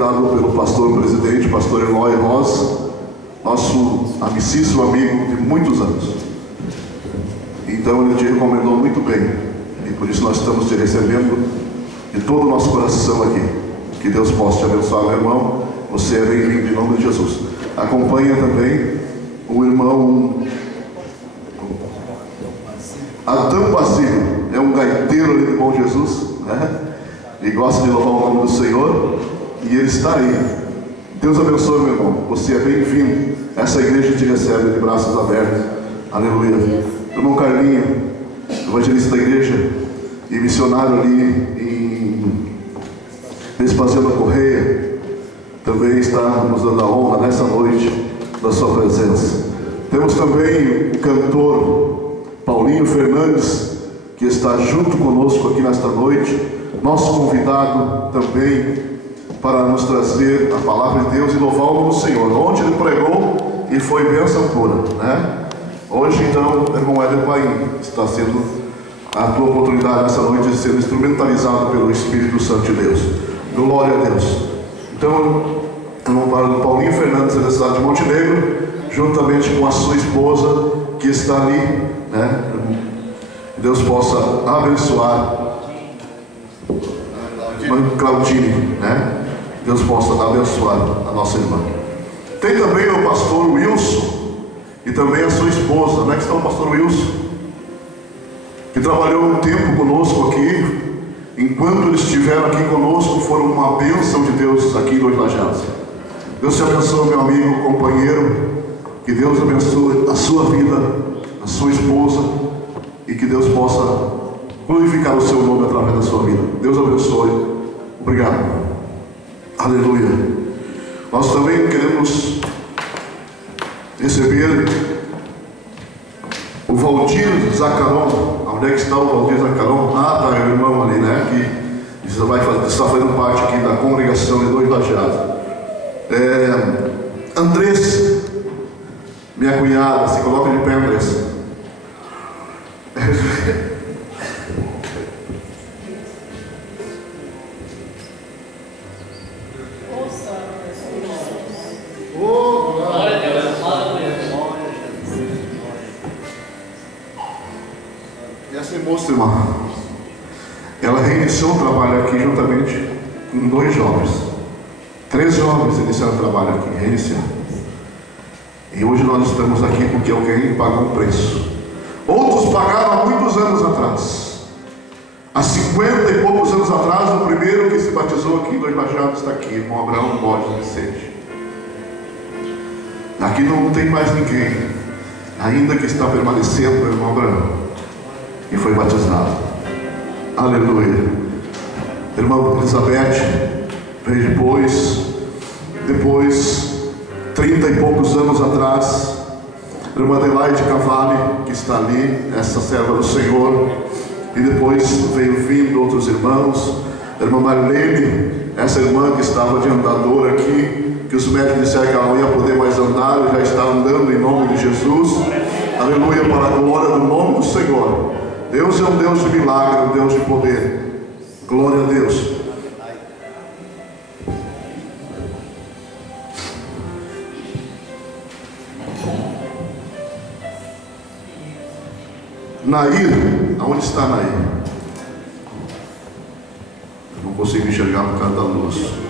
Dado pelo pastor presidente, pastor Eloy Rosa, nosso amicíssimo amigo de muitos anos. Então ele te recomendou muito bem, e por isso nós estamos te recebendo de todo o nosso coração aqui. Que Deus possa te abençoar, meu irmão. Você é bem-vindo em nome de Jesus. Acompanha também o irmão Adão Basílio, é um gaiteiro ali do Bom Jesus, né? E gosta de louvar o nome do Senhor. E ele está aí. Deus abençoe, meu irmão. Você é bem-vindo. Essa igreja te recebe de braços abertos. Aleluia. Irmão Carlinho, evangelista da igreja e missionário ali em Vespasiano Correia, também está nos dando a honra nessa noite da sua presença. Temos também o cantor Paulinho Fernandes, que está junto conosco aqui nesta noite, nosso convidado também para nos trazer a palavra de Deus e louvar o nome do Senhor. Onde ele pregou e foi bênção pura, né? Hoje, então, irmão Éder Paim, está sendo a tua oportunidade nessa noite de ser instrumentalizado pelo Espírito Santo de Deus. Glória a Deus. Então, irmão Paulinho Fernandes, da cidade de Montenegro, juntamente com a sua esposa, que está ali, né? Deus possa abençoar a irmã Claudine, né? Deus possa abençoar a nossa irmã. Tem também o pastor Wilson e também a sua esposa. Onde é que está o pastor Wilson? Que trabalhou um tempo conosco aqui. Enquanto eles estiveram aqui conosco, foram uma bênção de Deus aqui em Dois Lajados. Deus te abençoe, meu amigo, companheiro. Que Deus abençoe a sua vida, a sua esposa, e que Deus possa glorificar o seu nome através da sua vida. Deus abençoe. Obrigado. Aleluia. Nós também queremos receber o Valdir Zacaron. Onde é que está o Valdir Zacaron? Ah, tá, é o irmão ali, né? Que está fazendo parte aqui da congregação de Dois Lajados. Andressa, minha cunhada, se coloca de pé, Andressa. Moça, irmã, ela reiniciou o trabalho aqui juntamente com 2 jovens. 3 jovens iniciaram o trabalho aqui, reiniciaram. E hoje nós estamos aqui porque alguém pagou um preço. Outros pagaram há muitos anos atrás. Há 50 e poucos anos atrás, o primeiro que se batizou aqui em Dois Lajados está aqui, irmão Abraão Borges Vicente. Aqui não tem mais ninguém, ainda que está permanecendo, o irmão Abraão, e foi batizado. Aleluia. Irmã Elizabeth veio depois 30 e poucos anos atrás, irmã Adelaide Cavalli, que está ali, essa serva do Senhor, e depois veio vindo outros irmãos, irmã Marlene, essa irmã que estava de andador aqui, que os médicos disseram que ela não ia poder mais andar, e já está andando em nome de Jesus. Aleluia, para a glória do nome do Senhor. Deus é um Deus de milagre, um Deus de poder. Glória a Deus. Nair, aonde está Nair? Eu não consigo enxergar por causa da luz.